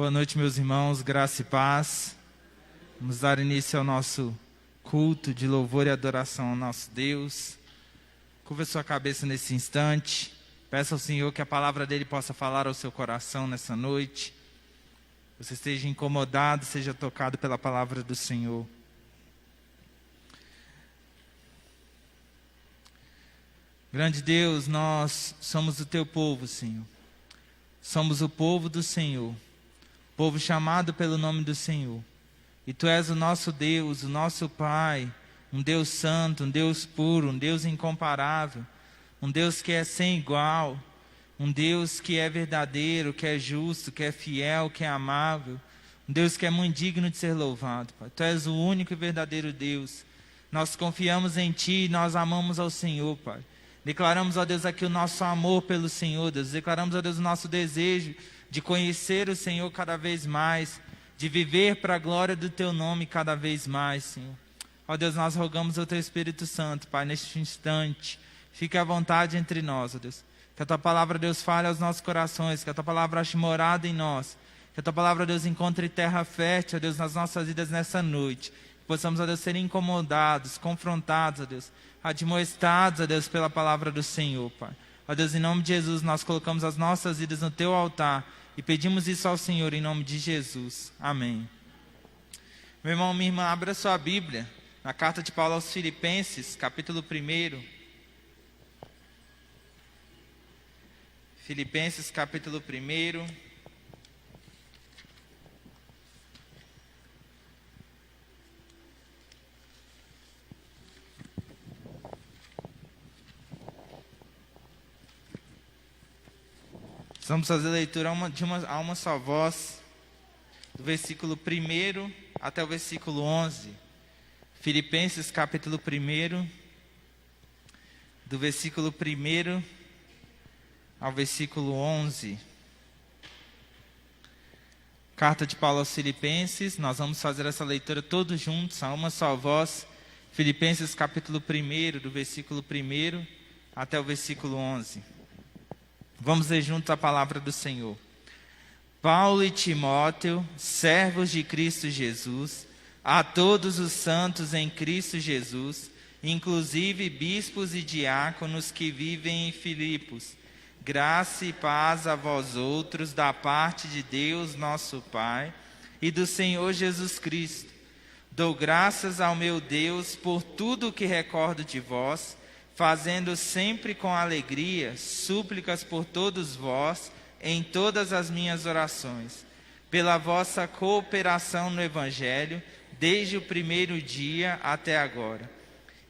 Boa noite, meus irmãos, graça e paz. Vamos dar início ao nosso culto de louvor e adoração ao nosso Deus. Curva sua cabeça nesse instante. Peça ao Senhor que a palavra dele possa falar ao seu coração nessa noite. Você esteja incomodado, seja tocado pela palavra do Senhor. Grande Deus, nós somos o teu povo, Senhor. Somos o povo do Senhor. Povo chamado pelo nome do Senhor. E Tu és o nosso Deus, o nosso Pai. Um Deus santo, um Deus puro, um Deus incomparável. Um Deus que é sem igual. Um Deus que é verdadeiro, que é justo, que é fiel, que é amável. Um Deus que é muito digno de ser louvado, Pai. Tu és o único e verdadeiro Deus. Nós confiamos em Ti e nós amamos ao Senhor, Pai. Declaramos, ó Deus, aqui o nosso amor pelo Senhor, Deus. Declaramos, ó Deus, o nosso desejo de conhecer o Senhor cada vez mais, de viver para a glória do Teu nome cada vez mais, Senhor. Ó Deus, nós rogamos ao Teu Espírito Santo, Pai, neste instante. Fique à vontade entre nós, ó Deus. Que a Tua palavra, Deus, fale aos nossos corações, que a Tua palavra ache morada em nós. Que a Tua palavra, Deus, encontre terra fértil, ó Deus, nas nossas vidas nessa noite. Que possamos, ó Deus, ser incomodados, confrontados, ó Deus, admoestados, ó Deus, pela palavra do Senhor, Pai. Ó Deus, em nome de Jesus, nós colocamos as nossas vidas no Teu altar e pedimos isso ao Senhor em nome de Jesus. Amém. Meu irmão, minha irmã, abra sua Bíblia na carta de Paulo aos Filipenses, capítulo 1. Filipenses, capítulo 1. Vamos fazer a leitura a uma só voz, do versículo 1 até o versículo 11. Filipenses capítulo 1, do versículo 1 ao versículo 11. Carta de Paulo aos Filipenses, nós vamos fazer essa leitura todos juntos, a uma só voz. Filipenses capítulo 1, do versículo 1 até o versículo 11. Vamos ler juntos a palavra do Senhor. Paulo e Timóteo, servos de Cristo Jesus, a todos os santos em Cristo Jesus, inclusive bispos e diáconos que vivem em Filipos, graça e paz a vós outros da parte de Deus nosso Pai e do Senhor Jesus Cristo. Dou graças ao meu Deus por tudo o que recordo de vós, fazendo sempre com alegria súplicas por todos vós em todas as minhas orações, pela vossa cooperação no Evangelho, desde o primeiro dia até agora.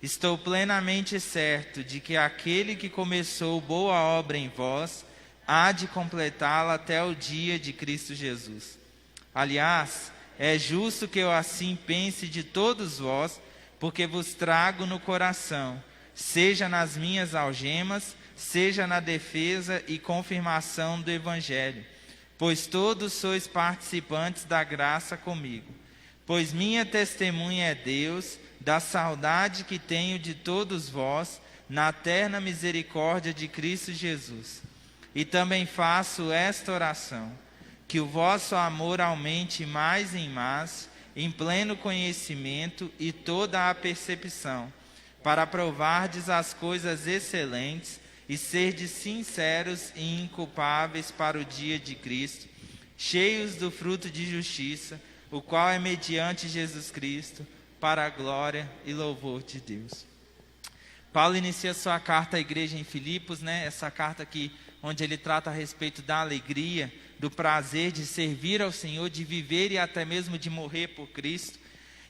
Estou plenamente certo de que aquele que começou boa obra em vós, há de completá-la até o dia de Cristo Jesus. Aliás, é justo que eu assim pense de todos vós, porque vos trago no coração, seja nas minhas algemas, seja na defesa e confirmação do Evangelho, pois todos sois participantes da graça comigo. Pois minha testemunha é Deus, da saudade que tenho de todos vós, na eterna misericórdia de Cristo Jesus. E também faço esta oração, que o vosso amor aumente mais em mais, em pleno conhecimento e toda a percepção, para provardes as coisas excelentes e serdes sinceros e inculpáveis para o dia de Cristo, cheios do fruto de justiça, o qual é mediante Jesus Cristo, para a glória e louvor de Deus. Paulo inicia sua carta à igreja em Filipos, essa carta aqui, onde ele trata a respeito da alegria, do prazer de servir ao Senhor, de viver e até mesmo de morrer por Cristo.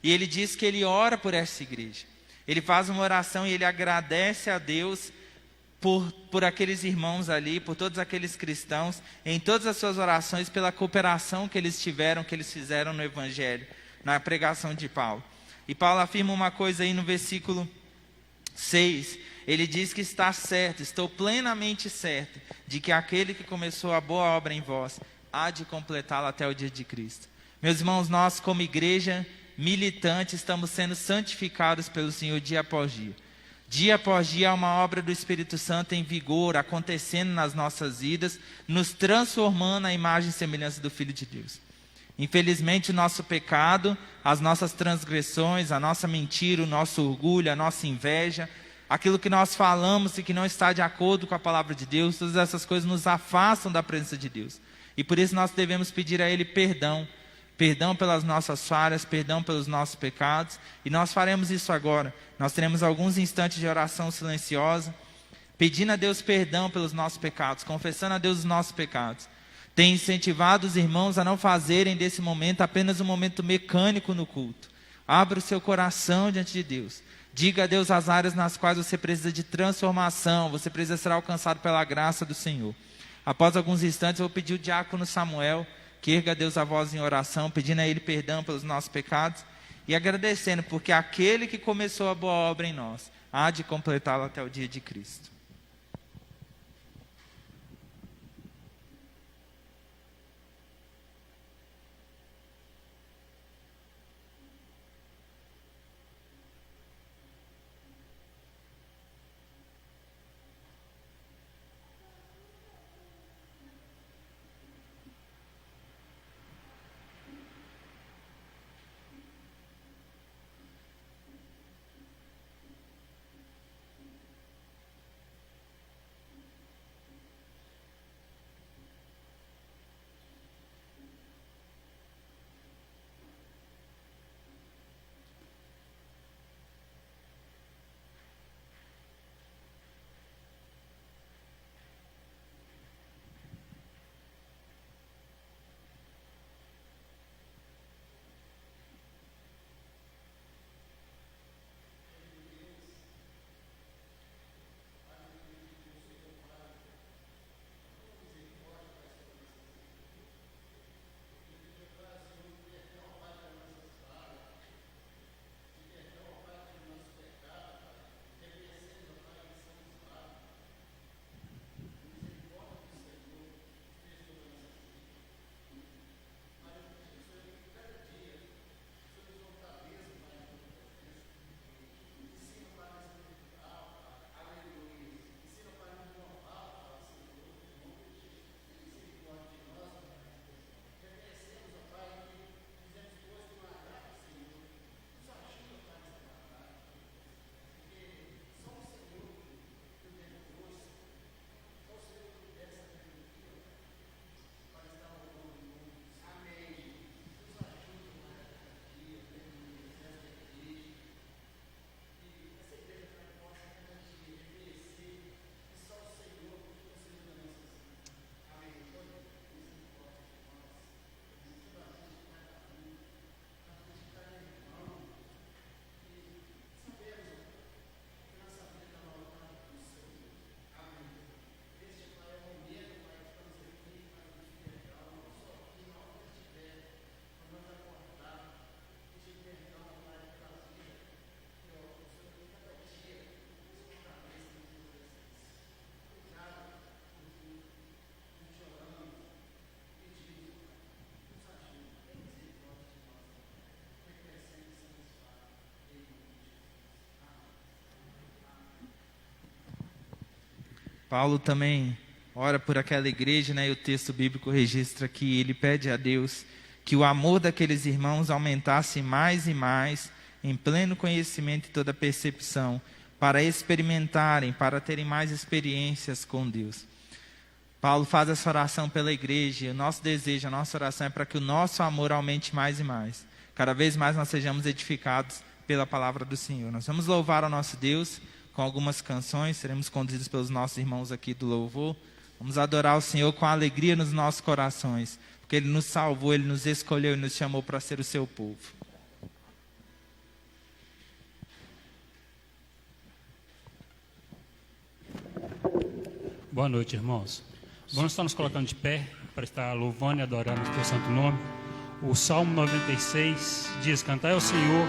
E ele diz que ele ora por essa igreja. Ele faz uma oração e ele agradece a Deus por aqueles irmãos ali, por todos aqueles cristãos, em todas as suas orações, pela cooperação que eles tiveram, que eles fizeram no Evangelho, na pregação de Paulo. E Paulo afirma uma coisa aí no versículo 6. Ele diz que está certo, estou plenamente certo, de que aquele que começou a boa obra em vós, há de completá-la até o dia de Cristo. Meus irmãos, nós como igreja militante, estamos sendo santificados pelo Senhor dia após dia. Dia após dia há uma obra do Espírito Santo em vigor, acontecendo nas nossas vidas, nos transformando à imagem e semelhança do Filho de Deus. Infelizmente, o nosso pecado, as nossas transgressões, a nossa mentira, o nosso orgulho, a nossa inveja, aquilo que nós falamos e que não está de acordo com a palavra de Deus, todas essas coisas nos afastam da presença de Deus. E por isso nós devemos pedir a Ele perdão. Perdão pelas nossas falhas, perdão pelos nossos pecados. E nós faremos isso agora. Nós teremos alguns instantes de oração silenciosa, pedindo a Deus perdão pelos nossos pecados, confessando a Deus os nossos pecados. Tem incentivado os irmãos a não fazerem desse momento apenas um momento mecânico no culto. Abra o seu coração diante de Deus. Diga a Deus as áreas nas quais você precisa de transformação, você precisa ser alcançado pela graça do Senhor. Após alguns instantes, eu vou pedir o diácono Samuel que erga a Deus a voz em oração, pedindo a Ele perdão pelos nossos pecados e agradecendo, porque aquele que começou a boa obra em nós há de completá-la até o dia de Cristo. Paulo também ora por aquela igreja, né? E o texto bíblico registra que ele pede a Deus que o amor daqueles irmãos aumentasse mais e mais, em pleno conhecimento e toda percepção, para experimentarem, para terem mais experiências com Deus. Paulo faz essa oração pela igreja, e o nosso desejo, a nossa oração é para que o nosso amor aumente mais e mais. Cada vez mais nós sejamos edificados pela palavra do Senhor. Nós vamos louvar ao nosso Deus com algumas canções, seremos conduzidos pelos nossos irmãos aqui do louvor. Vamos adorar o Senhor com alegria nos nossos corações, porque Ele nos salvou, Ele nos escolheu e nos chamou para ser o seu povo. Boa noite, irmãos. Vamos estar nos colocando de pé para estar louvando e adorando o teu santo nome. O Salmo 96 diz: cantai ao Senhor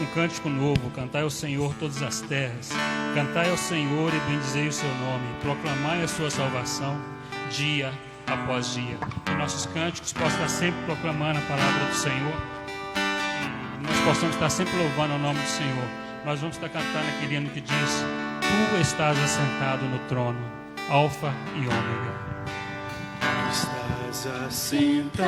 um cântico novo, cantai ao Senhor todas as terras, cantai ao Senhor e bendizei o seu nome, proclamai a sua salvação dia após dia. Que nossos cânticos possam estar sempre proclamando a palavra do Senhor, e nós possamos estar sempre louvando o nome do Senhor. Nós vamos estar cantando aquele hino que diz: tu estás assentado no trono, Alfa e Ômega. Estás assentado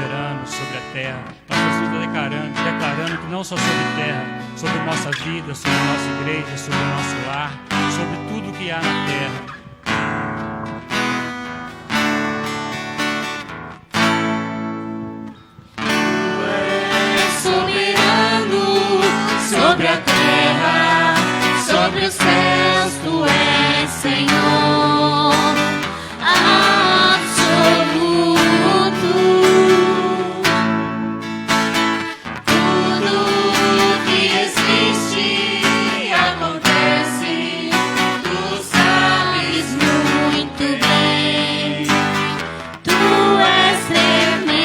soberano sobre a terra. Nós estamos declarando que não só sobre a terra, sobre nossa vida, sobre a nossa igreja, sobre o nosso lar, sobre tudo que há na terra. Sobre a terra, sobre os céus, tu és Senhor absoluto. Tudo que existe acontece, tu sabes muito bem. Tu és tremendo.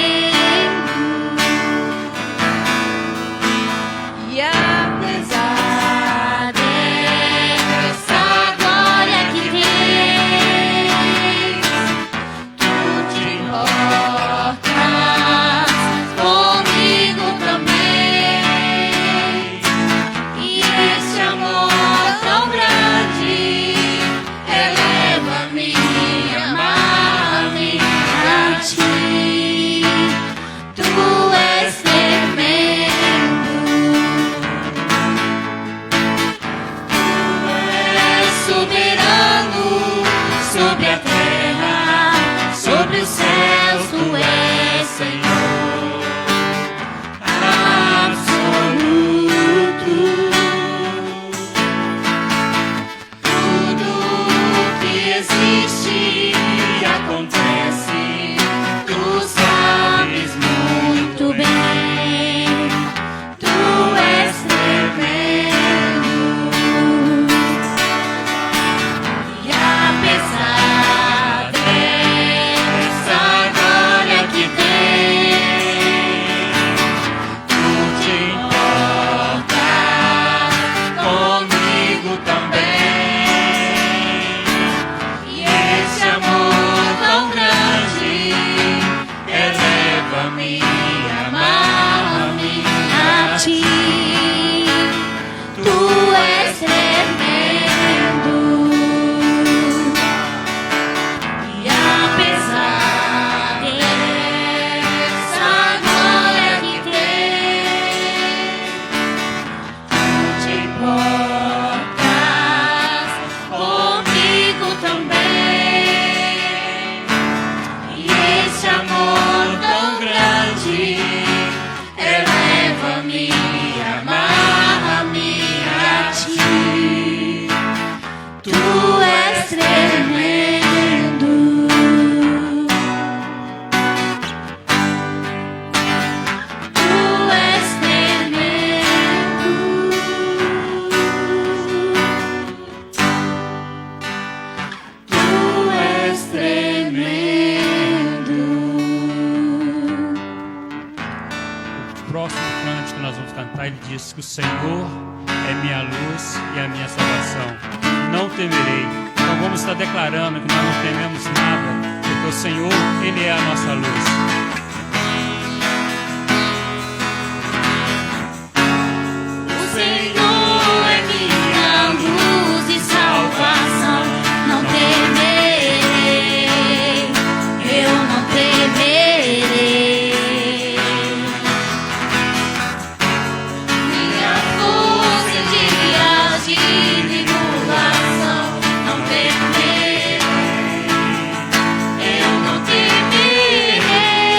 E apesar dessa glória que tens, tu te importas comigo também. E esse amor tão grande eleva-me, ama-me a ti. Tu és tremendo. Soberano sobre a terra, sobre os céus, tu és Senhor absoluto. Tudo que existe acontece, tu sabes muito bem. Tu és tremendo. E apesar dessa glória que tens, tu te importas comigo também. E esse amor tão grande eleva-me, ama-me a ti. Tu és tremendo. E apesar dessa glória que tens, tu te importas comigo também. E esse amor tão grande eleva-me, ama-me a ti. Tu és tremendo. Tu és tremendo. Tu és tremendo. O próximo cântico que nós vamos cantar, ele diz que o Senhor é minha luz e a minha salvação. Não temerei. Então vamos estar declarando que nós não tememos nada, porque o Senhor, Ele é a nossa luz. O Senhor é minha luz e salvação. Não temerei, eu não temerei. Minha força em dias de tribulação. Não temerei, eu não temerei.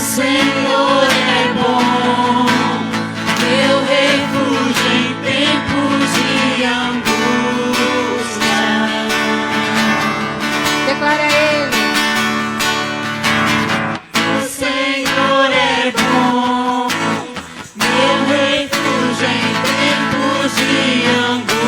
Senhor é bom, meu refúgio em tempos de angústia. Declara Ele. O Senhor é bom, meu refúgio em tempos de angústia.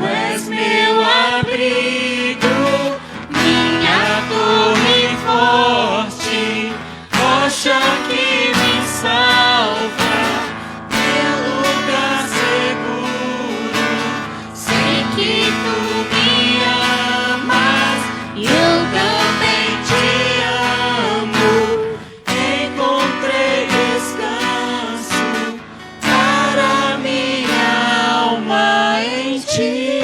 Tu és meu abrigo, minha torre forte, rocha que me salva, meu lugar seguro. Sei que tu me amas e eu também te amo. Encontrei descanso para minha alma em ti.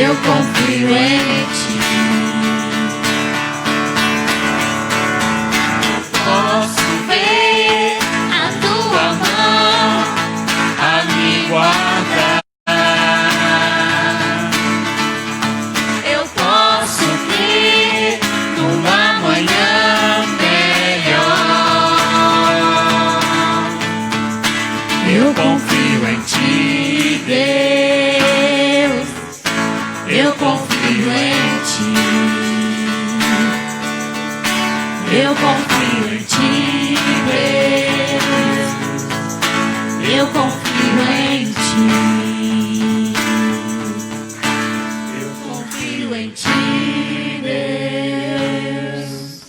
eu confio em ti. Posso ver a tua mão a me guardar. Eu posso crer numa manhã melhor. Eu confio em ti, Deus. Eu confio em ti. Eu confio em ti, Deus.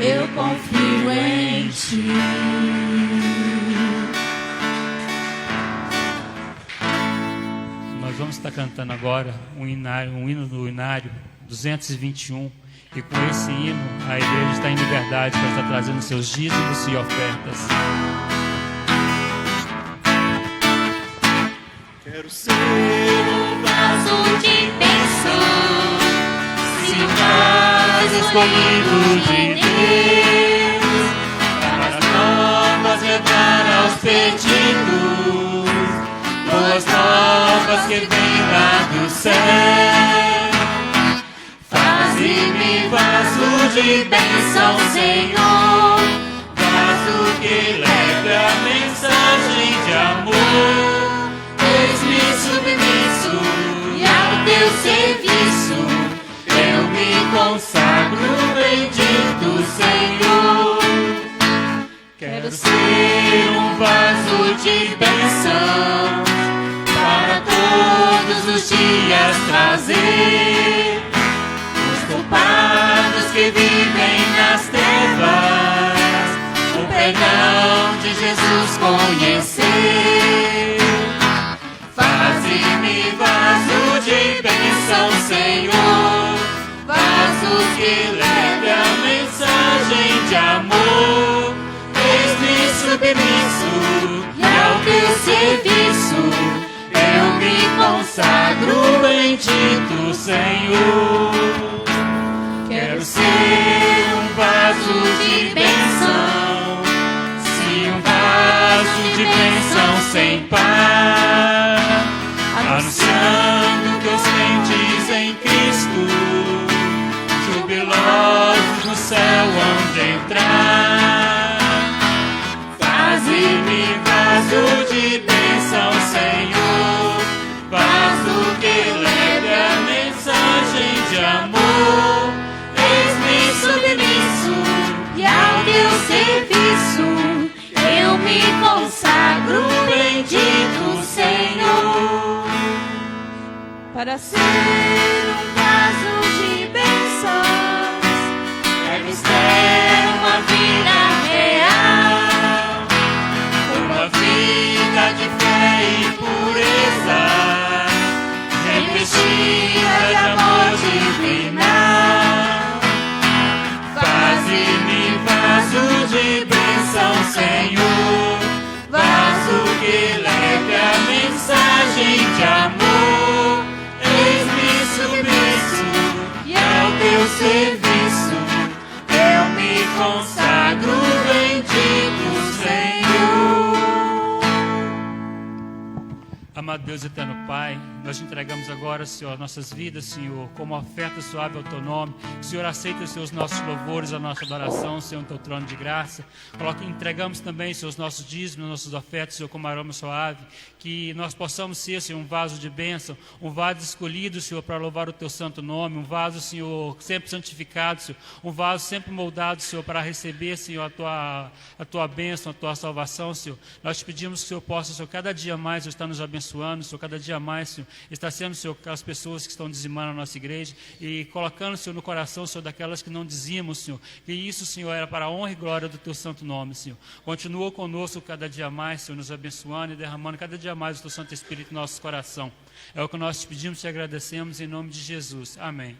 Eu confio em ti. Nós vamos estar cantando agora um hino do Inário 221. E com esse hino, a igreja está em liberdade para estar trazendo seus dízimos e ofertas. Quero ser um vaso de bênção, sim, um vaso escolhido de Deus, para novas levar aos perdidos, boas novas que vêm lá do céu. Faze-me vaso de bênção, Senhor, vaso que leve a mensagem de amor. Eis-me submisso e ao teu serviço eu me consagro, bendito Senhor. Quero ser um vaso de bênção para todos os dias trazer culpados que vivem nas trevas, o perdão de Jesus conhecer. Faze-me vaso de bênção, Senhor, vaso que leve a mensagem de amor. Eis-me submisso e ao teu serviço eu me consagro, bendito Senhor. Quero ser um vaso de bênção, sim, um vaso de bênção sem par, anunciando que os crentes em Cristo, jubilosos no céu hão de entrar. Faze-me vaso de bênção, Senhor, vaso que leve a mensagem de amor. Submisso e ao teu serviço eu me consagro, bendito Senhor. Para ser um vaso de bênçãos deves ter uma vida real, uma vida de fé e pureza, revestida de amor divinal. Faze-me vaso de bênção, Senhor, vaso que leve a mensagem de amor. Eis-me submisso e ao teu serviço eu me consagro, bendito Senhor. Amado Deus eterno Pai, nós entregamos agora, Senhor, nossas vidas, Senhor, como oferta suave ao Teu nome. Senhor, aceita, Senhor, os nossos louvores, a nossa adoração, Senhor, no Teu trono de graça. Entregamos também, Senhor, os nossos dízimos, nossas ofertas, Senhor, como aroma suave. Que nós possamos ser, Senhor, um vaso de bênção, um vaso escolhido, Senhor, para louvar o Teu santo nome. Um vaso, Senhor, sempre santificado, Senhor. Um vaso sempre moldado, Senhor, para receber, Senhor, a Tua bênção, a Tua salvação, Senhor. Nós te pedimos que o Senhor possa, Senhor, cada dia mais, Senhor, estar nos abençoando, Senhor, cada dia mais, Senhor, está sendo, Senhor, aquelas pessoas que estão dizimando a nossa igreja e colocando, Senhor, no coração, Senhor, daquelas que não dizimam, Senhor, que isso, Senhor, era para a honra e glória do Teu santo nome, Senhor. Continua conosco cada dia mais, Senhor, nos abençoando e derramando cada dia mais o Teu Santo Espírito em nosso coração. É o que nós te pedimos e te agradecemos em nome de Jesus. Amém.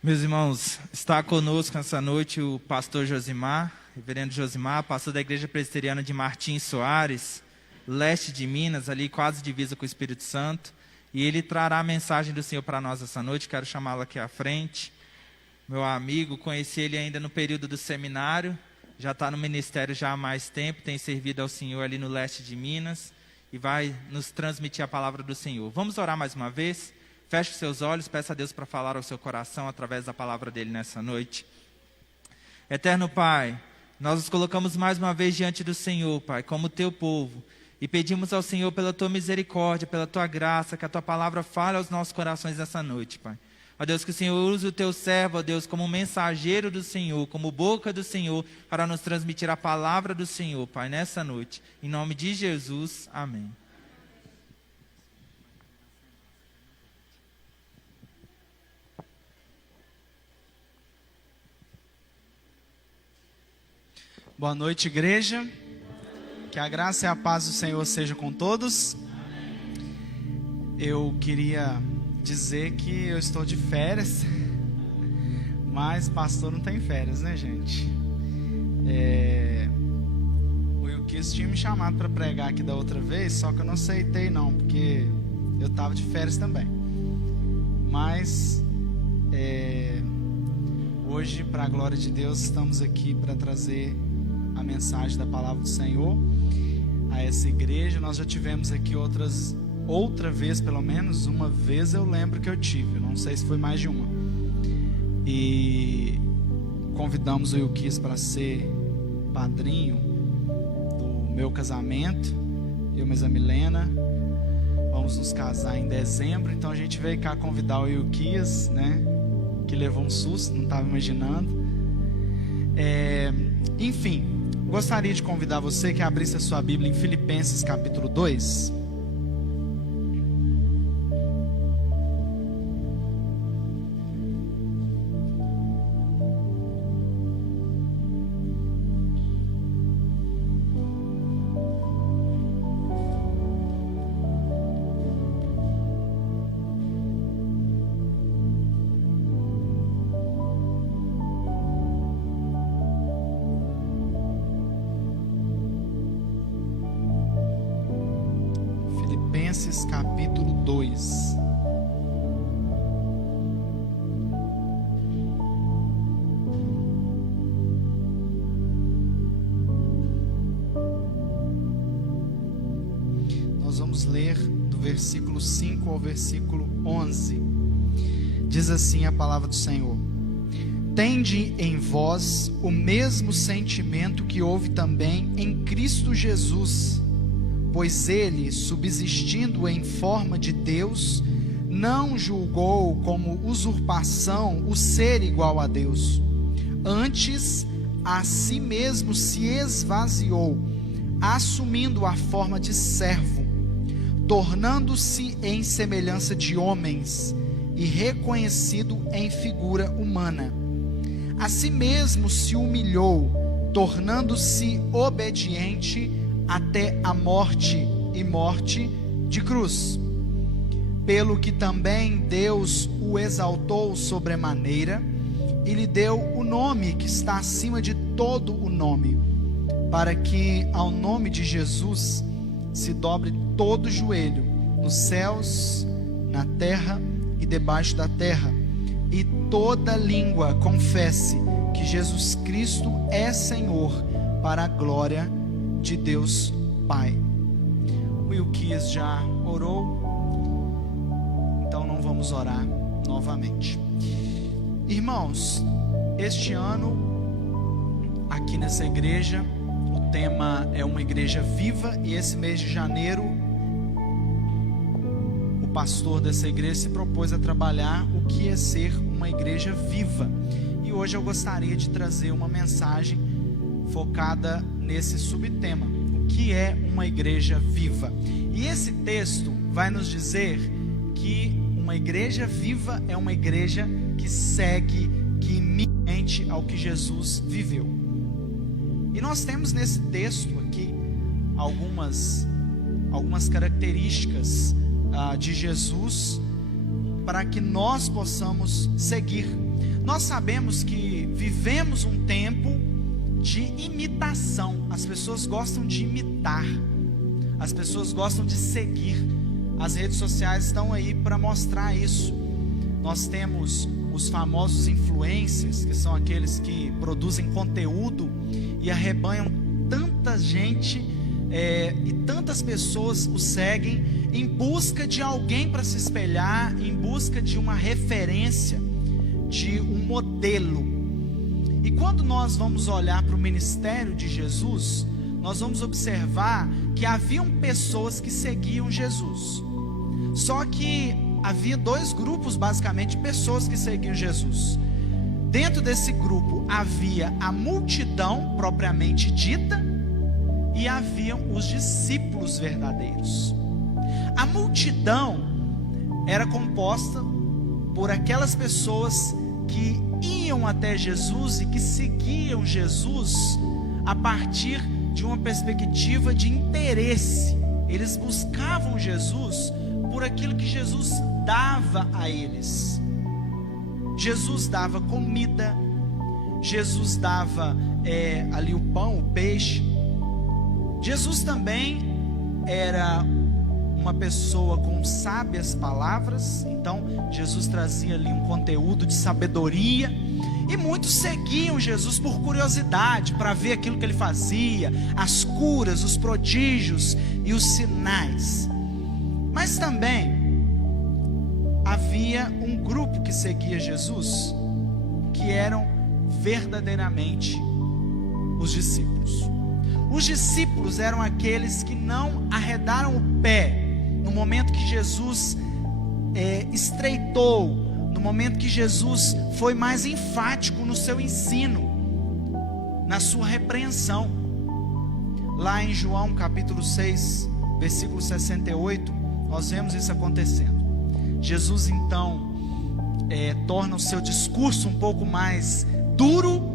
Meus irmãos, está conosco essa noite o pastor Josimar, reverendo Josimar, pastor da Igreja Presbiteriana de Martins Soares, leste de Minas, ali quase divisa com o Espírito Santo. E ele trará a mensagem do Senhor para nós essa noite. Quero chamá-lo aqui à frente. Meu amigo, conheci ele ainda no período do seminário, já está no ministério já há mais tempo, tem servido ao Senhor ali no leste de Minas e vai nos transmitir a palavra do Senhor. Vamos orar mais uma vez? Feche os seus olhos, peça a Deus para falar ao seu coração através da palavra dele nessa noite. Eterno Pai, nós nos colocamos mais uma vez diante do Senhor, Pai, como teu povo. E pedimos ao Senhor pela tua misericórdia, pela tua graça, que a tua palavra fale aos nossos corações essa noite, Pai. Ó Deus, que o Senhor use o teu servo, ó Deus, como mensageiro do Senhor, como boca do Senhor, para nos transmitir a palavra do Senhor, Pai, nessa noite. Em nome de Jesus, amém. Boa noite, igreja. Que a graça e a paz do Senhor seja com todos. Eu queria dizer que eu estou de férias, mas pastor não tem férias, né, gente? O Wilkis tinha me chamado para pregar aqui da outra vez, só que eu não aceitei não, porque eu estava de férias também. Mas hoje, para a glória de Deus, estamos aqui para trazer a mensagem da palavra do Senhor a essa igreja. Nós já tivemos aqui outra vez, pelo menos uma vez eu lembro que eu tive, não sei se foi mais de uma, e convidamos o Wilkis para ser padrinho do meu casamento. Eu e a Milena vamos nos casar em dezembro, então a gente veio cá convidar o Wilkis, né, que levou um susto, não estava imaginando. Enfim, gostaria de convidar você que abrisse a sua Bíblia em Filipenses capítulo 2. Capítulo 2. Nós vamos ler do versículo 5 ao versículo 11. Diz assim a palavra do Senhor: Tende em vós o mesmo sentimento que houve também em Cristo Jesus, pois ele, subsistindo em forma de Deus, não julgou como usurpação o ser igual a Deus. Antes, a si mesmo se esvaziou, assumindo a forma de servo, tornando-se em semelhança de homens e reconhecido em figura humana. A si mesmo se humilhou, tornando-se obediente até a morte, e morte de cruz. Pelo que também Deus o exaltou sobremaneira e lhe deu o nome que está acima de todo o nome, para que ao nome de Jesus se dobre todo o joelho, nos céus, na terra e debaixo da terra, e toda língua confesse que Jesus Cristo é Senhor, para a glória de Deus Pai. O Wilkis já orou, então não vamos orar novamente. Irmãos, este ano aqui nessa igreja o tema é uma igreja viva, e esse mês de janeiro o pastor dessa igreja se propôs a trabalhar o que é ser uma igreja viva, e hoje eu gostaria de trazer uma mensagem focada nesse subtema: o que é uma igreja viva. E esse texto vai nos dizer que uma igreja viva é uma igreja que segue, que imita ao que Jesus viveu. E nós temos nesse texto aqui algumas características de Jesus para que nós possamos seguir. Nós sabemos que vivemos um tempo de imitação. As pessoas gostam de imitar, as pessoas gostam de seguir. As redes sociais estão aí para mostrar isso. Nós temos os famosos influencers, que são aqueles que produzem conteúdo e arrebanham tanta gente, e tantas pessoas o seguem em busca de alguém para se espelhar, em busca de uma referência, de um modelo. E quando nós vamos olhar para o ministério de Jesus, nós vamos observar que haviam pessoas que seguiam Jesus. Só que havia dois grupos, basicamente, de pessoas que seguiam Jesus. Dentro desse grupo havia a multidão propriamente dita e haviam os discípulos verdadeiros. A multidão era composta por aquelas pessoas que iam até Jesus e que seguiam Jesus a partir de uma perspectiva de interesse. Eles buscavam Jesus por aquilo que Jesus dava a eles. Jesus dava comida, Jesus dava ali o pão, o peixe. Jesus também era uma pessoa com sábias palavras, então Jesus trazia ali um conteúdo de sabedoria, e muitos seguiam Jesus por curiosidade, para ver aquilo que ele fazia, as curas, os prodígios e os sinais. Mas também havia um grupo que seguia Jesus, que eram verdadeiramente os discípulos. Os discípulos eram aqueles que não arredaram o pé no momento que Jesus estreitou, no momento que Jesus foi mais enfático no seu ensino, na sua repreensão. Lá em João capítulo 6, versículo 68, nós vemos isso acontecendo. Jesus então torna o seu discurso um pouco mais duro,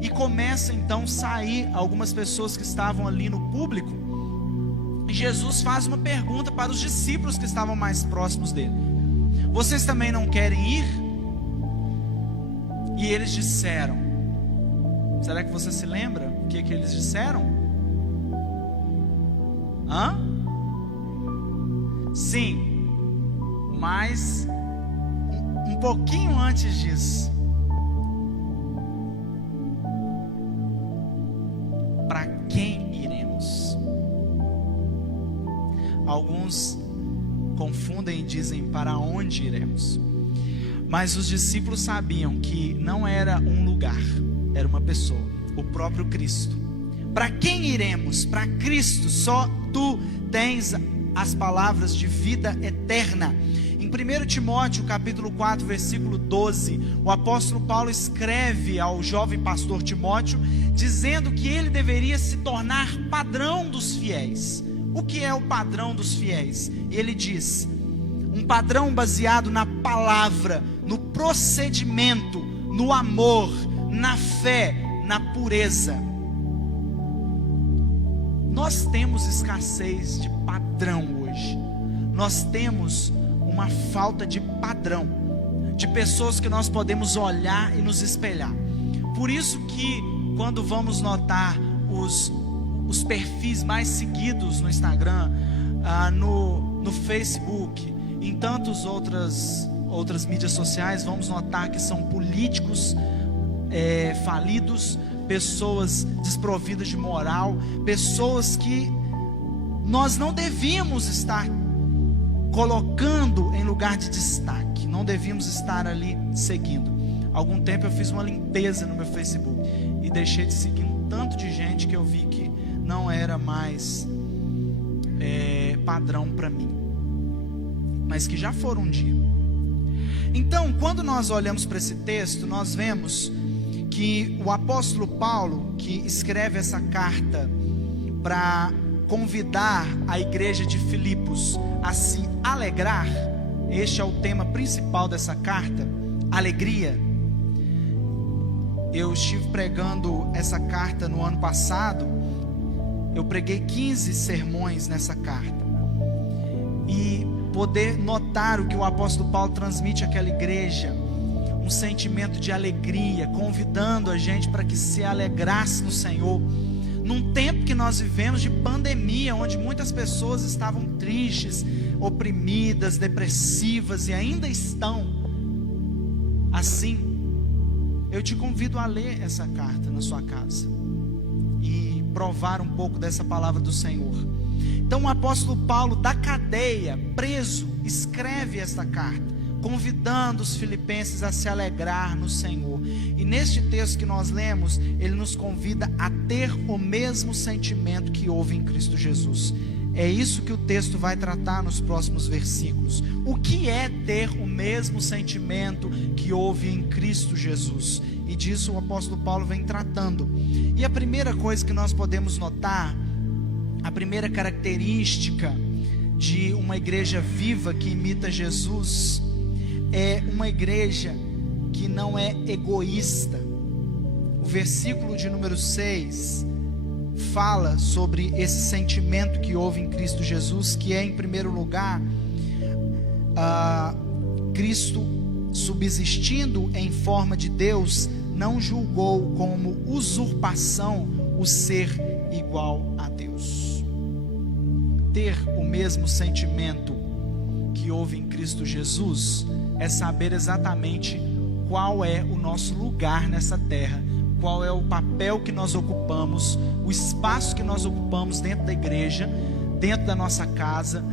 e começa então a sair algumas pessoas que estavam ali no público, e Jesus faz uma pergunta para os discípulos que estavam mais próximos dele: vocês também não querem ir? E eles disseram, será que você se lembra o que eles disseram? Sim, mas um pouquinho antes disso, para quem iremos? Alguns confundem e dizem para onde iremos, mas os discípulos sabiam que não era um lugar, era uma pessoa, o próprio Cristo. Para quem iremos? Para Cristo. Só tu tens as palavras de vida eterna. Em 1 Timóteo capítulo 4, versículo 12, o apóstolo Paulo escreve ao jovem pastor Timóteo, dizendo que ele deveria se tornar padrão dos fiéis. O que é o padrão dos fiéis? Ele diz: um padrão baseado na palavra, no procedimento, no amor, na fé, na pureza. Nós temos escassez de padrão hoje. Nós temos uma falta de padrão, de pessoas que nós podemos olhar e nos espelhar. Por isso que quando vamos notar os perfis mais seguidos no Instagram, no Facebook, em tantas outras mídias sociais, vamos notar que são políticos falidos, pessoas desprovidas de moral, pessoas que nós não devíamos estar colocando em lugar de destaque, não devíamos estar ali seguindo. Há algum tempo eu fiz uma limpeza no meu Facebook e deixei de seguir um tanto de gente que eu vi que não era mais padrão para mim, mas que já foram um dia. Então, quando nós olhamos para esse texto, nós vemos que o apóstolo Paulo, que escreve essa carta para convidar a igreja de Filipos a se alegrar, este é o tema principal dessa carta, alegria. Eu estive pregando essa carta no ano passado, eu preguei 15 sermões nessa carta, e poder notar o que o apóstolo Paulo transmite àquela igreja, um sentimento de alegria, convidando a gente para que se alegrasse no Senhor, num tempo que nós vivemos de pandemia, onde muitas pessoas estavam tristes, oprimidas, depressivas, e ainda estão assim. Eu te convido a ler essa carta na sua casa e provar um pouco dessa palavra do Senhor. Então o apóstolo Paulo, da cadeia, preso, escreve esta carta, convidando os filipenses a se alegrar no Senhor. E neste texto que nós lemos, ele nos convida a ter o mesmo sentimento que houve em Cristo Jesus. É isso que o texto vai tratar nos próximos versículos. O que é ter o mesmo sentimento que houve em Cristo Jesus? E disso o apóstolo Paulo vem tratando. E a primeira coisa que nós podemos notar, a primeira característica de uma igreja viva que imita Jesus, é uma igreja que não é egoísta. O versículo de número 6 fala sobre esse sentimento que houve em Cristo Jesus, que é, em primeiro lugar, Cristo, subsistindo em forma de Deus, não julgou como usurpação o ser igual a Deus. Ter o mesmo sentimento que houve em Cristo Jesus é saber exatamente qual é o nosso lugar nessa terra, qual é o papel que nós ocupamos, o espaço que nós ocupamos dentro da igreja, dentro da nossa casa,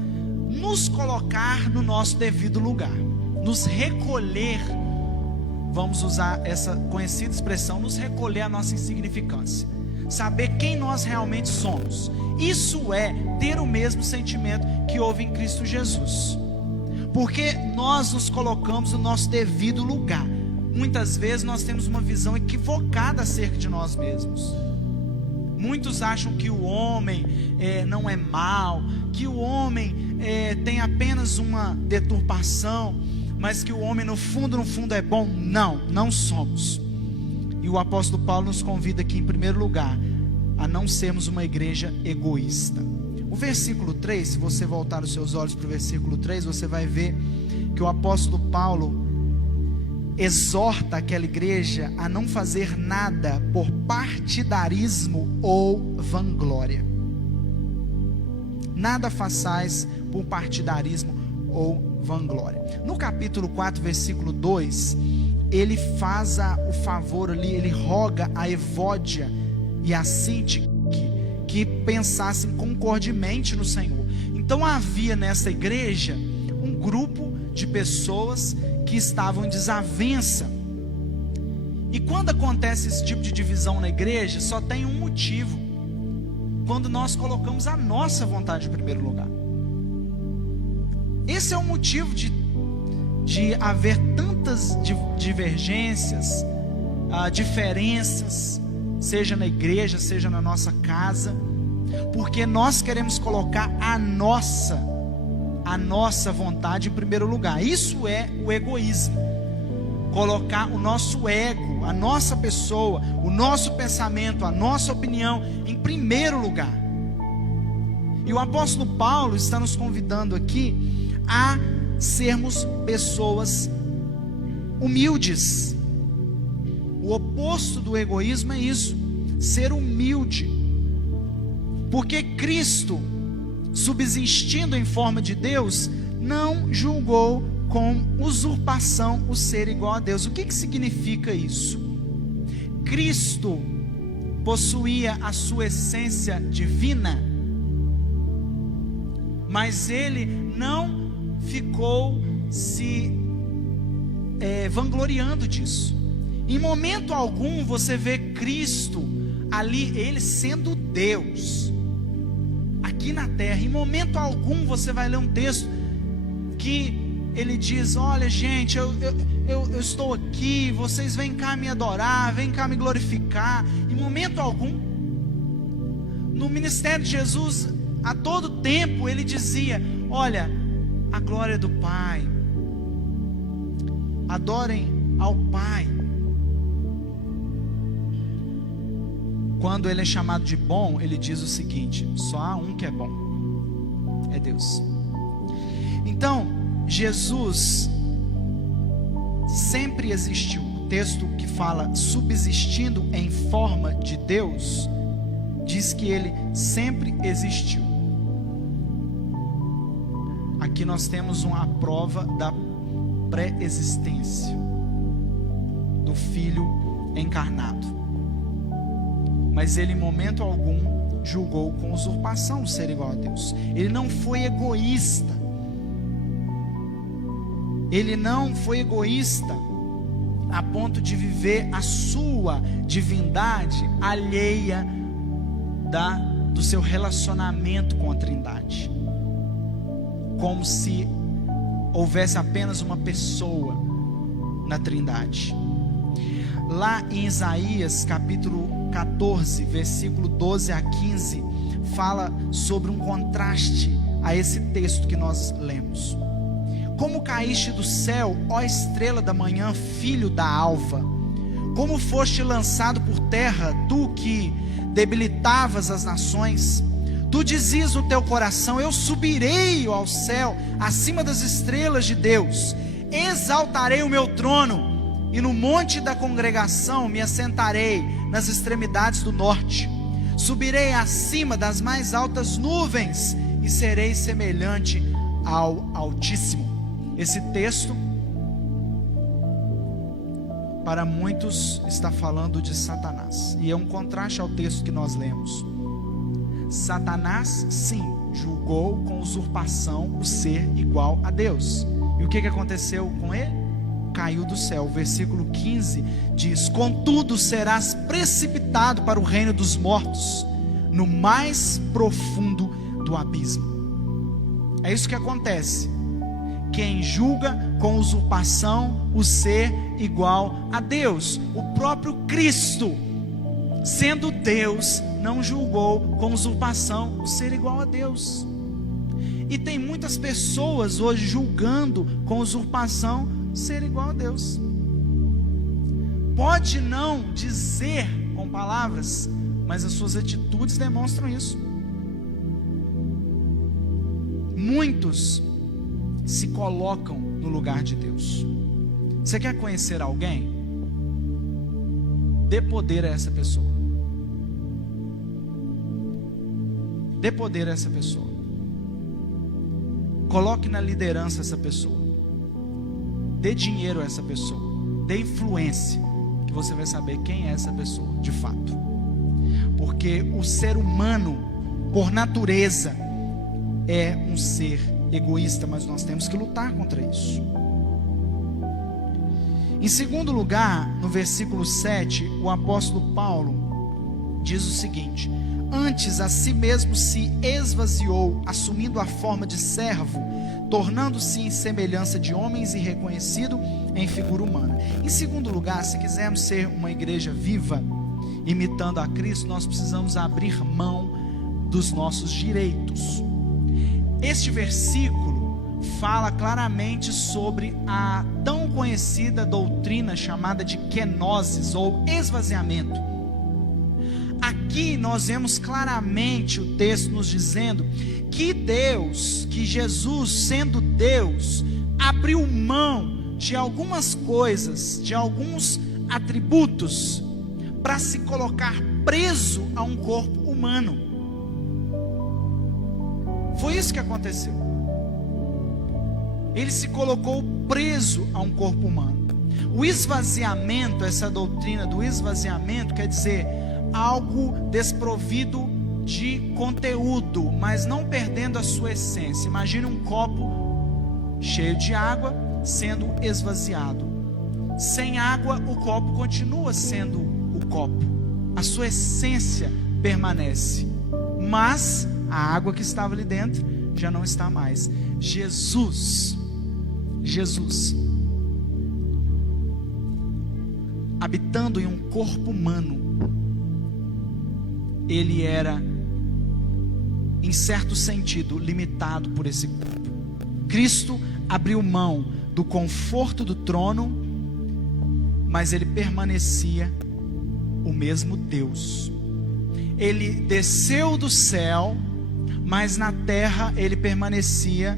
nos colocar no nosso devido lugar, nos recolher, vamos usar essa conhecida expressão, nos recolher a nossa insignificância, saber quem nós realmente somos. Isso é ter o mesmo sentimento que houve em Cristo Jesus, porque nós nos colocamos no nosso devido lugar. Muitas vezes nós temos uma visão equivocada acerca de nós mesmos. Muitos acham que o homem não é mau, que o homem tem apenas uma deturpação, mas que o homem no fundo é bom. Não somos. E o apóstolo Paulo nos convida aqui, em primeiro lugar, a não sermos uma igreja egoísta. O versículo 3, se você voltar os seus olhos para o versículo 3, você vai ver que o apóstolo Paulo exorta aquela igreja a não fazer nada por partidarismo ou vanglória. Nada façais por partidarismo ou vanglória. No capítulo 4, versículo 2, ele faz o favor ali, ele roga a Evódia e a Sintique que pensassem concordemente no Senhor. Então havia nessa igreja um grupo de pessoas que estavam em desavença. E quando acontece esse tipo de divisão na igreja, só tem um motivo: quando nós colocamos a nossa vontade em primeiro lugar. Esse é o motivo de haver tantas divergências, diferenças, seja na igreja, seja na nossa casa, porque nós queremos colocar a nossa vontade em primeiro lugar. Isso é o egoísmo. Colocar o nosso ego, a nossa pessoa, o nosso pensamento, a nossa opinião em primeiro lugar. E o apóstolo Paulo está nos convidando aqui a sermos pessoas humildes. O oposto do egoísmo é isso, ser humilde. Porque Cristo, subsistindo em forma de Deus, não julgou com usurpação o ser igual a Deus. O que significa isso? Cristo possuía a sua essência divina, mas ele não ficou se vangloriando disso. Em momento algum você vê Cristo ali, ele sendo Deus aqui na terra. Em momento algum você vai ler um texto que ele diz: olha gente, eu estou aqui, vocês vêm cá me adorar, vêm cá me glorificar. Em momento algum. No ministério de Jesus, a todo tempo ele dizia: olha, a glória do Pai, adorem ao Pai. Quando ele é chamado de bom, ele diz o seguinte: só há um que é bom, é Deus. Então, Jesus sempre existiu. O texto que fala subsistindo em forma de Deus, diz que ele sempre existiu. Aqui nós temos uma prova da pré-existência do Filho encarnado. Mas ele em momento algum julgou com usurpação o ser igual a Deus. Ele não foi egoísta. Ele não foi egoísta a ponto de viver a sua divindade alheia do seu relacionamento com a Trindade, como se houvesse apenas uma pessoa na Trindade. Lá em Isaías capítulo 14, versículo 12 a 15, fala sobre um contraste a esse texto que nós lemos. Como caíste do céu, ó estrela da manhã, filho da alva, como foste lançado por terra, tu que debilitavas as nações. Tu dizias no teu coração: eu subirei ao céu, acima das estrelas de Deus, exaltarei o meu trono, e no monte da congregação me assentarei nas extremidades do norte. Subirei acima das mais altas nuvens, e serei semelhante ao Altíssimo. Esse texto, para muitos, está falando de Satanás, e é um contraste ao texto que nós lemos. Satanás, sim, julgou com usurpação o ser igual a Deus. E o que aconteceu com ele? Caiu do céu. O versículo 15 diz: contudo serás precipitado para o reino dos mortos, no mais profundo do abismo. É isso que acontece. Quem julga com usurpação o ser igual a Deus. O próprio Cristo, sendo Deus, não julgou com usurpação o ser igual a Deus. E tem muitas pessoas hoje julgando com usurpação o ser igual a Deus. Pode não dizer com palavras, mas as suas atitudes demonstram isso. Muitos se colocam no lugar de Deus. Você quer conhecer alguém? Dê poder a essa pessoa. Dê poder a essa pessoa. Coloque na liderança essa pessoa. Dê dinheiro a essa pessoa. Dê influência, que você vai saber quem é essa pessoa de fato. Porque o ser humano, por natureza, é um ser egoísta, mas nós temos que lutar contra isso. Em segundo lugar, no versículo 7, o apóstolo Paulo diz o seguinte: antes a si mesmo se esvaziou, assumindo a forma de servo, tornando-se em semelhança de homens e reconhecido em figura humana. Em segundo lugar, se quisermos ser uma igreja viva, imitando a Cristo, nós precisamos abrir mão dos nossos direitos. Este versículo fala claramente sobre a tão conhecida doutrina chamada de kenosis, ou esvaziamento. Aqui nós vemos claramente o texto nos dizendo que Deus, que Jesus, sendo Deus, abriu mão de algumas coisas, de alguns atributos, para se colocar preso a um corpo humano. Foi isso que aconteceu. Ele se colocou preso a um corpo humano. O esvaziamento, essa doutrina do esvaziamento, quer dizer algo desprovido de conteúdo, mas não perdendo a sua essência. Imagine um copo cheio de água sendo esvaziado. Sem água, o copo continua sendo o copo. A sua essência permanece, mas a água que estava ali dentro já não está mais. Jesus, habitando em um corpo humano, ele era, em certo sentido, limitado por esse corpo. Cristo abriu mão do conforto do trono, mas ele permanecia o mesmo Deus. Ele desceu do céu, mas na terra ele permanecia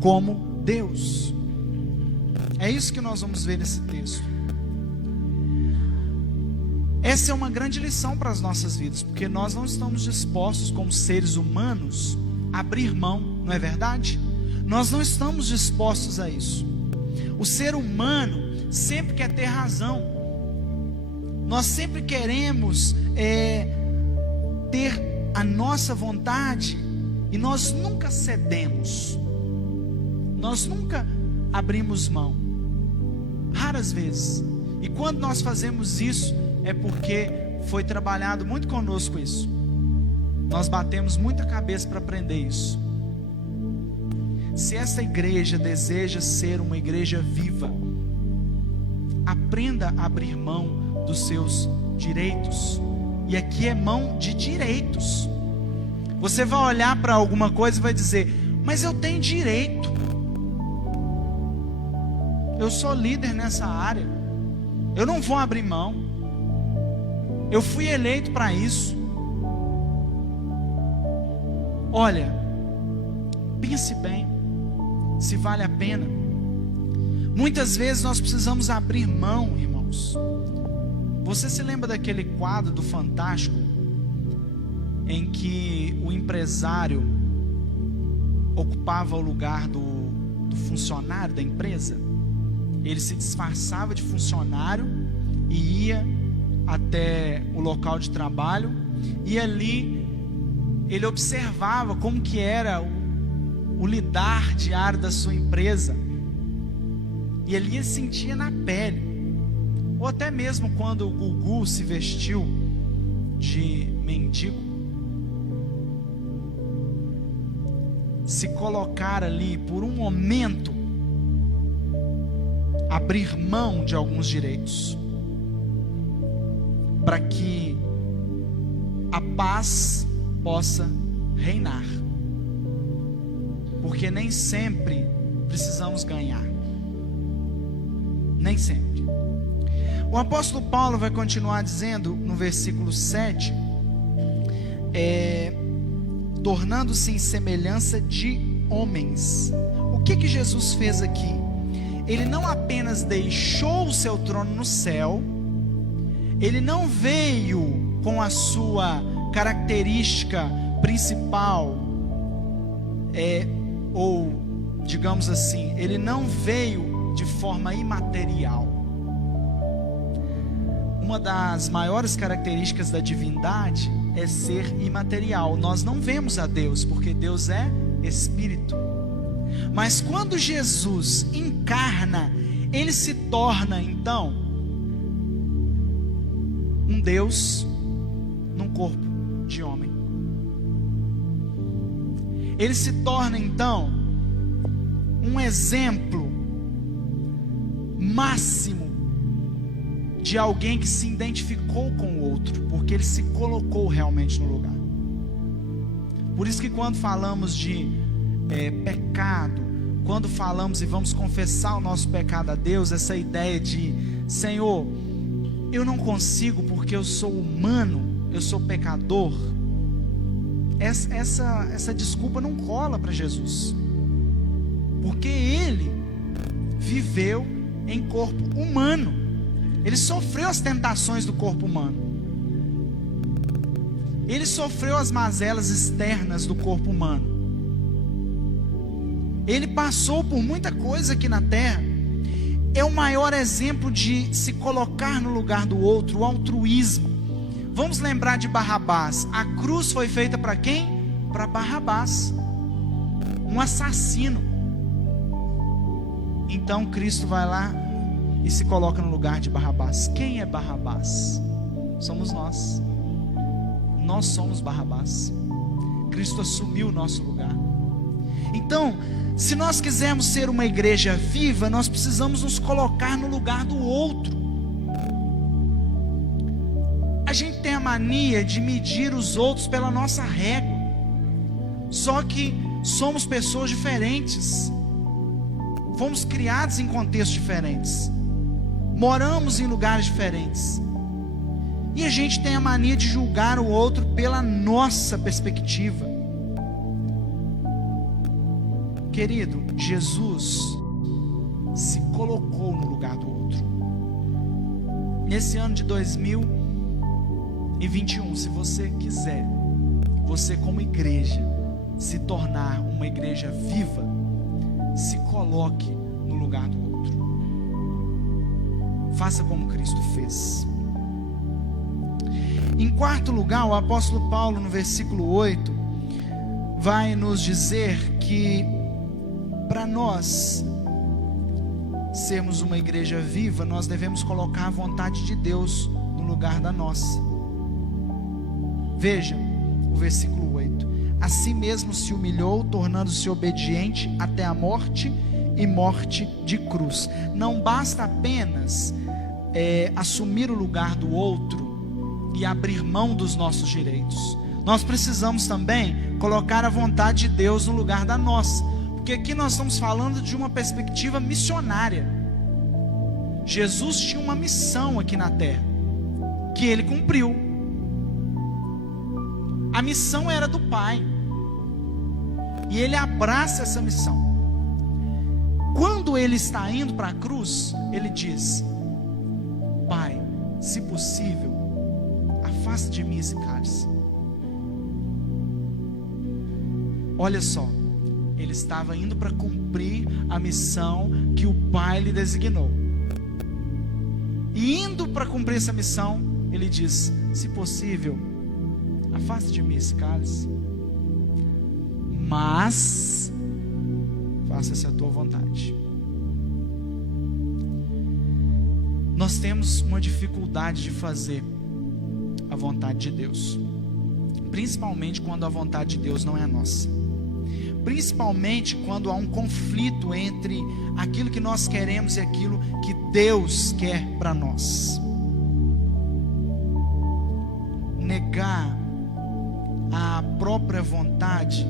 como Deus. É isso que nós vamos ver nesse texto. Essa é uma grande lição para as nossas vidas, porque nós não estamos dispostos, como seres humanos, a abrir mão, não é verdade? Nós não estamos dispostos a isso. O ser humano sempre quer ter razão. Nós sempre queremos ter a nossa vontade, e nós nunca cedemos. Nós nunca abrimos mão. Raras vezes. E quando nós fazemos isso, é porque foi trabalhado muito conosco isso. Nós batemos muita cabeça para aprender isso. Se essa igreja deseja ser uma igreja viva, aprenda a abrir mão dos seus direitos. E aqui é mão de direitos. Você vai olhar para alguma coisa e vai dizer: mas eu tenho direito. Eu sou líder nessa área. Eu não vou abrir mão. Eu fui eleito para isso. Olha, pense bem se vale a pena. Muitas vezes nós precisamos abrir mão, irmãos. Você se lembra daquele quadro do Fantástico, em que o empresário ocupava o lugar do funcionário da empresa? Ele se disfarçava de funcionário e ia até o local de trabalho, e ali ele observava como que era o lidar diário da sua empresa, e ele sentia na pele. Ou até mesmo quando o Gugu se vestiu de mendigo, se colocar ali por um momento, abrir mão de alguns direitos, para que a paz possa reinar. Porque nem sempre precisamos ganhar. Nem sempre. O apóstolo Paulo vai continuar dizendo no versículo 7, tornando-se em semelhança de homens. O que Jesus fez aqui? Ele não apenas deixou o seu trono no céu, ele não veio com a sua característica principal, ou digamos assim, ele não veio de forma imaterial. Uma das maiores características da divindade é ser imaterial. Nós não vemos a Deus, porque Deus é Espírito. Mas quando Jesus encarna, ele se torna então um Deus num corpo de homem. Ele se torna então um exemplo máximo de alguém que se identificou com o outro, porque ele se colocou realmente no lugar. Por isso que quando falamos de pecado, quando falamos e vamos confessar o nosso pecado a Deus, essa ideia de: Senhor, eu não consigo porque eu sou humano, eu sou pecador, essa desculpa não cola para Jesus, porque ele viveu em corpo humano, ele sofreu as tentações do corpo humano, ele sofreu as mazelas externas do corpo humano, ele passou por muita coisa aqui na terra. É o maior exemplo de se colocar no lugar do outro, o altruísmo. Vamos lembrar de Barrabás. A cruz foi feita para quem? Para Barrabás, um assassino. Então Cristo vai lá e se coloca no lugar de Barrabás. Quem é Barrabás? Somos nós. Nós somos Barrabás. Cristo assumiu o nosso lugar. Então, se nós quisermos ser uma igreja viva, nós precisamos nos colocar no lugar do outro. A gente tem a mania de medir os outros pela nossa régua. Só que somos pessoas diferentes. Fomos criados em contextos diferentes. Moramos em lugares diferentes. E a gente tem a mania de julgar o outro pela nossa perspectiva. Querido, Jesus se colocou no lugar do outro. Nesse ano de 2021, se você quiser, você como igreja, se tornar uma igreja viva, se coloque no lugar do outro. Faça como Cristo fez. Em quarto lugar, o apóstolo Paulo, no versículo 8, vai nos dizer que para nós sermos uma igreja viva, nós devemos colocar a vontade de Deus no lugar da nossa. Veja o versículo 8: assim mesmo se humilhou, tornando-se obediente até a morte, e morte de cruz. Não basta apenas assumir o lugar do outro e abrir mão dos nossos direitos. Nós precisamos também colocar a vontade de Deus no lugar da nossa, porque aqui nós estamos falando de uma perspectiva missionária. Jesus tinha uma missão aqui na terra, que ele cumpriu. A missão era do Pai, e ele abraça essa missão. Quando ele está indo para a cruz, ele diz: Pai, se possível, afasta de mim esse cálice. Olha só, ele estava indo para cumprir a missão que o Pai lhe designou. E indo para cumprir essa missão, ele diz: se possível, afasta de mim esse cálice, mas faça-se a tua vontade. Nós temos uma dificuldade de fazer a vontade de Deus, principalmente quando a vontade de Deus não é a nossa, principalmente quando há um conflito entre aquilo que nós queremos e aquilo que Deus quer para nós. Negar a própria vontade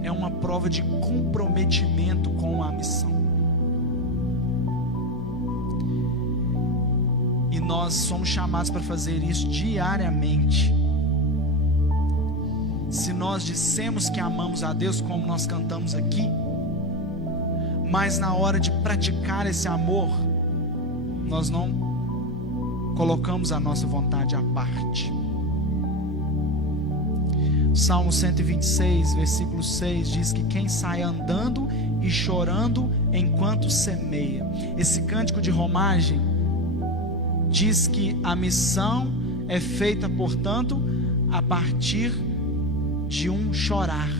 é uma prova de comprometimento com a missão. E nós somos chamados para fazer isso diariamente. Se nós dissemos que amamos a Deus, como nós cantamos aqui, mas na hora de praticar esse amor, nós não colocamos a nossa vontade à parte. Salmo 126, versículo 6 diz que quem sai andando e chorando enquanto semeia. Esse cântico de romagem diz que a missão é feita, portanto, a partir de um chorar,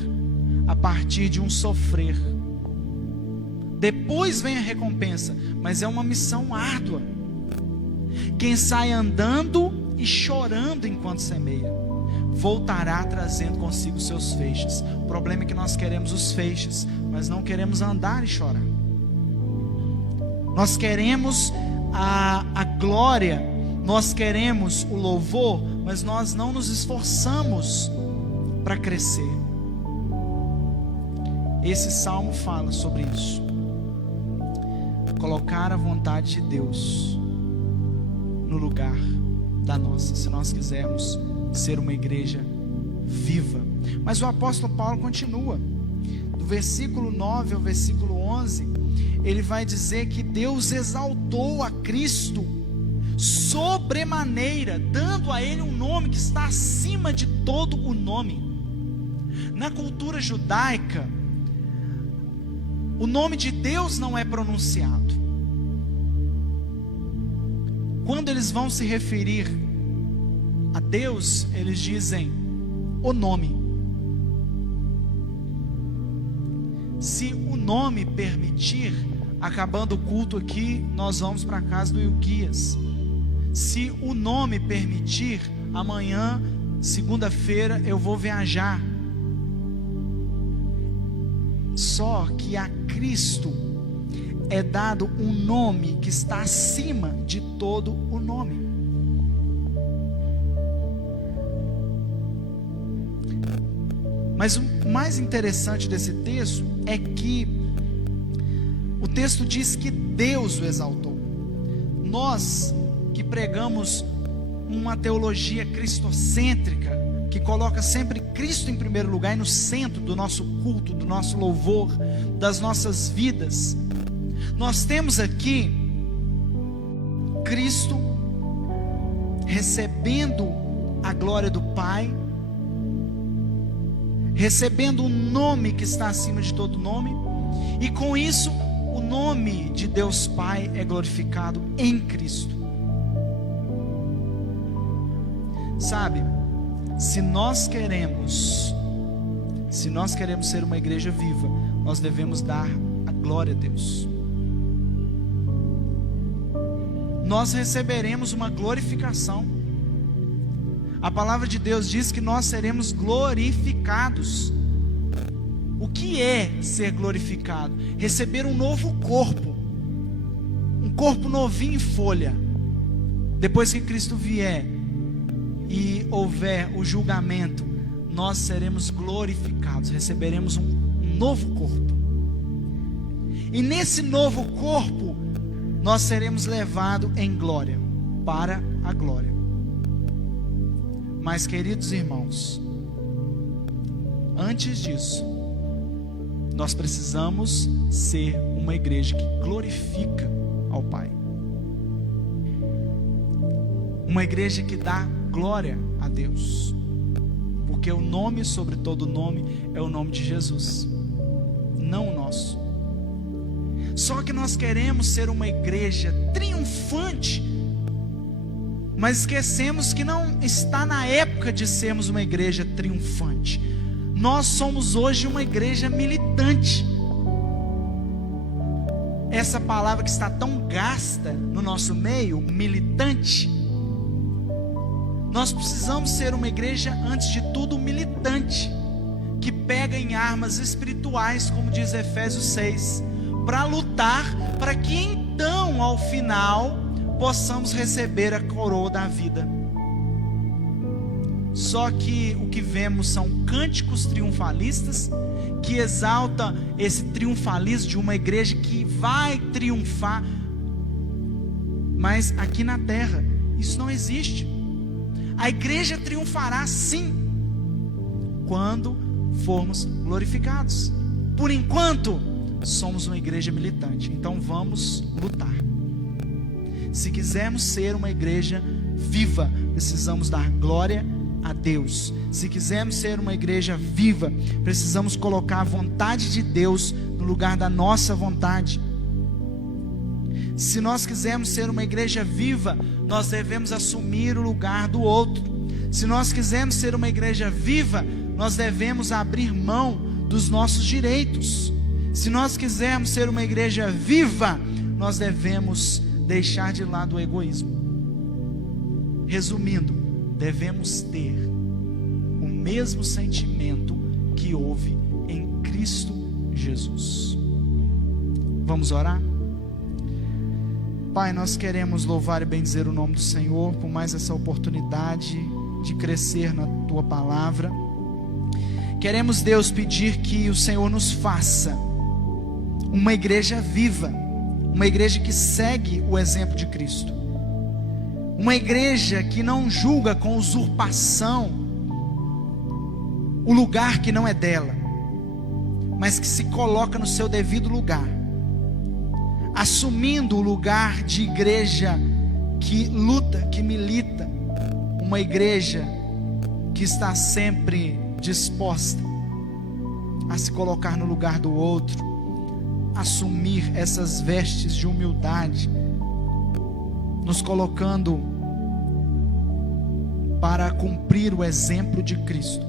a partir de um sofrer. Depois vem a recompensa, mas é uma missão árdua. Quem sai andando e chorando enquanto semeia, voltará trazendo consigo seus feixes. O problema é que nós queremos os feixes, mas não queremos andar e chorar. Nós queremos a glória, nós queremos o louvor, mas nós não nos esforçamos para crescer. Esse salmo fala sobre isso. Colocar a vontade de Deus no lugar da nossa, se nós quisermos ser uma igreja viva. Mas o apóstolo Paulo continua, do versículo 9 ao versículo 11, ele vai dizer que Deus exaltou a Cristo sobremaneira, dando a ele um nome que está acima de todo o nome. Na cultura judaica, o nome de Deus não é pronunciado. Quando eles vão se referir a Deus, eles dizem o nome. Se o nome permitir, acabando o culto aqui, nós vamos para a casa do Ilquias. Se o nome permitir, amanhã, segunda-feira, eu vou viajar. Só que a Cristo é dado um nome que está acima de todo o nome. Mas o mais interessante desse texto é que o texto diz que Deus o exaltou. Nós que pregamos uma teologia cristocêntrica, que coloca sempre Cristo em primeiro lugar e no centro do nosso culto, do nosso louvor, das nossas vidas, nós temos aqui Cristo recebendo a glória do Pai, recebendo o nome que está acima de todo nome, e com isso o nome de Deus Pai é glorificado em Cristo. Sabe, se nós queremos ser uma igreja viva, nós devemos dar a glória a Deus. nós receberemos uma glorificação. A palavra de Deus diz que nós seremos glorificados. O que é ser glorificado? Receber um novo corpo, um corpo novinho em folha. Depois que Cristo vier e houver o julgamento, nós seremos glorificados, receberemos um novo corpo. E nesse novo corpo, nós seremos levados em glória, para a glória. Mas, queridos irmãos, antes disso, nós precisamos ser uma igreja que glorifica ao Pai. Uma igreja que dá glória a Deus. Porque o nome sobre todo nome é o nome de Jesus, não o nosso. Só que nós queremos ser uma igreja triunfante, mas esquecemos que não está na época de sermos uma igreja triunfante. Nós somos hoje uma igreja militante. Essa palavra que está tão gasta no nosso meio, militante. Nós precisamos ser uma igreja, antes de tudo, militante, que pega em armas espirituais, como diz Efésios 6, para lutar, para que então, ao final, possamos receber a coroa da vida. Só que o que vemos são cânticos triunfalistas, que exaltam esse triunfalismo de uma igreja que vai triunfar. Mas aqui na terra, isso não existe. A igreja triunfará sim, quando formos glorificados. Por enquanto, somos uma igreja militante. Então vamos lutar. Se quisermos ser uma igreja viva, precisamos dar glória a Deus. Se quisermos ser uma igreja viva, precisamos colocar a vontade de Deus no lugar da nossa vontade. Se nós quisermos ser uma igreja viva, nós devemos assumir o lugar do outro. Se nós quisermos ser uma igreja viva, nós devemos abrir mão dos nossos direitos. Se nós quisermos ser uma igreja viva, nós devemos deixar de lado o egoísmo. Resumindo, devemos ter o mesmo sentimento que houve em Cristo Jesus. Vamos orar? Pai, nós queremos louvar e bendizer o nome do Senhor por mais essa oportunidade de crescer na Tua Palavra. Queremos, Deus, pedir que o Senhor nos faça uma igreja viva, uma igreja que segue o exemplo de Cristo, uma igreja que não julga com usurpação o lugar que não é dela, mas que se coloca no seu devido lugar, assumindo o lugar de igreja que luta, que milita, uma igreja que está sempre disposta a se colocar no lugar do outro, assumir essas vestes de humildade, nos colocando para cumprir o exemplo de Cristo.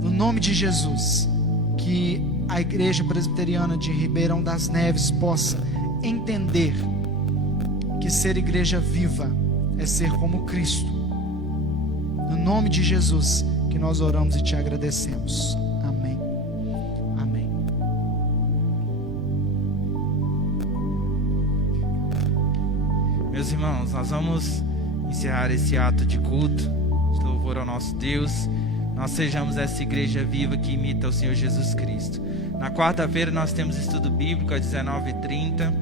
No nome de Jesus, que a Igreja Presbiteriana de Ribeirão das Neves possa entender que ser igreja viva é ser como Cristo. No nome de Jesus que nós oramos e te agradecemos. Amém. Amém. Meus irmãos, nós vamos encerrar esse ato de culto, de louvor ao nosso Deus. Nós sejamos essa igreja viva que imita o Senhor Jesus Cristo. Na quarta-feira nós temos estudo bíblico às 19h30.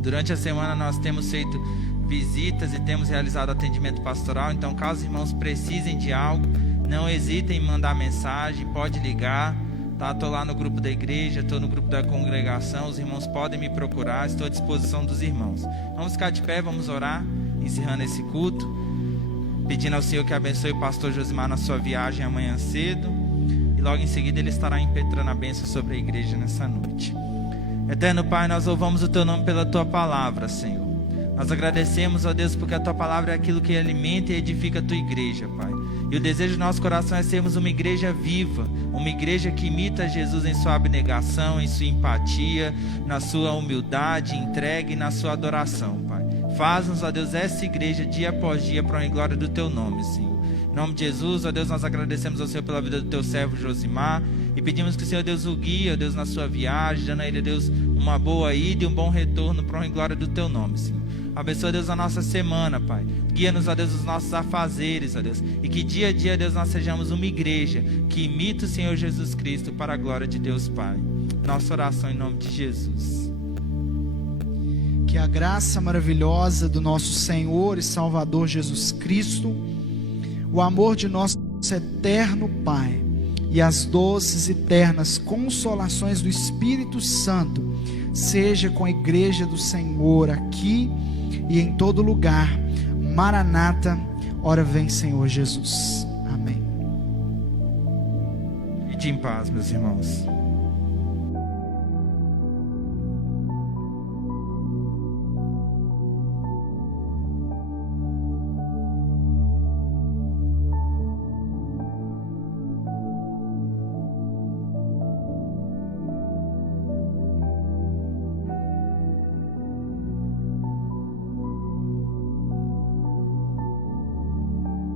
Durante a semana nós temos feito visitas e temos realizado atendimento pastoral. Então, caso os irmãos precisem de algo, não hesitem em mandar mensagem, pode ligar. Tá? Estou lá no grupo da igreja, estou no grupo da congregação. Os irmãos podem me procurar, estou à disposição dos irmãos. Vamos ficar de pé, vamos orar, encerrando esse culto, pedindo ao Senhor que abençoe o pastor Josimar na sua viagem amanhã cedo, e logo em seguida ele estará impetrando a bênção sobre a igreja nessa noite. Eterno Pai, nós louvamos o Teu nome pela Tua palavra, Senhor. Nós agradecemos, ó Deus, porque a Tua palavra é aquilo que alimenta e edifica a Tua igreja, Pai. E o desejo do nosso coração é sermos uma igreja viva, uma igreja que imita Jesus em sua abnegação, em sua empatia, na sua humildade, entrega e na sua adoração, Pai. Faz-nos, ó Deus, essa igreja dia após dia para a glória do teu nome, Senhor. Em nome de Jesus, ó Deus, nós agradecemos ao Senhor pela vida do teu servo Josimar e pedimos que o Senhor Deus o guie, ó Deus, na sua viagem, dando a ele, ó Deus, uma boa ida e um bom retorno para a glória do teu nome, Senhor. Abençoa, Deus, a nossa semana, Pai. Guia-nos, ó Deus, os nossos afazeres, ó Deus. E que dia a dia, Deus, nós sejamos uma igreja que imita o Senhor Jesus Cristo para a glória de Deus, Pai. Nossa oração em nome de Jesus. Que a graça maravilhosa do nosso Senhor e Salvador Jesus Cristo, o amor de nosso eterno Pai e as doces e ternas consolações do Espírito Santo seja com a igreja do Senhor aqui e em todo lugar. Maranata, ora vem Senhor Jesus. Amém. Ide em paz, meus irmãos.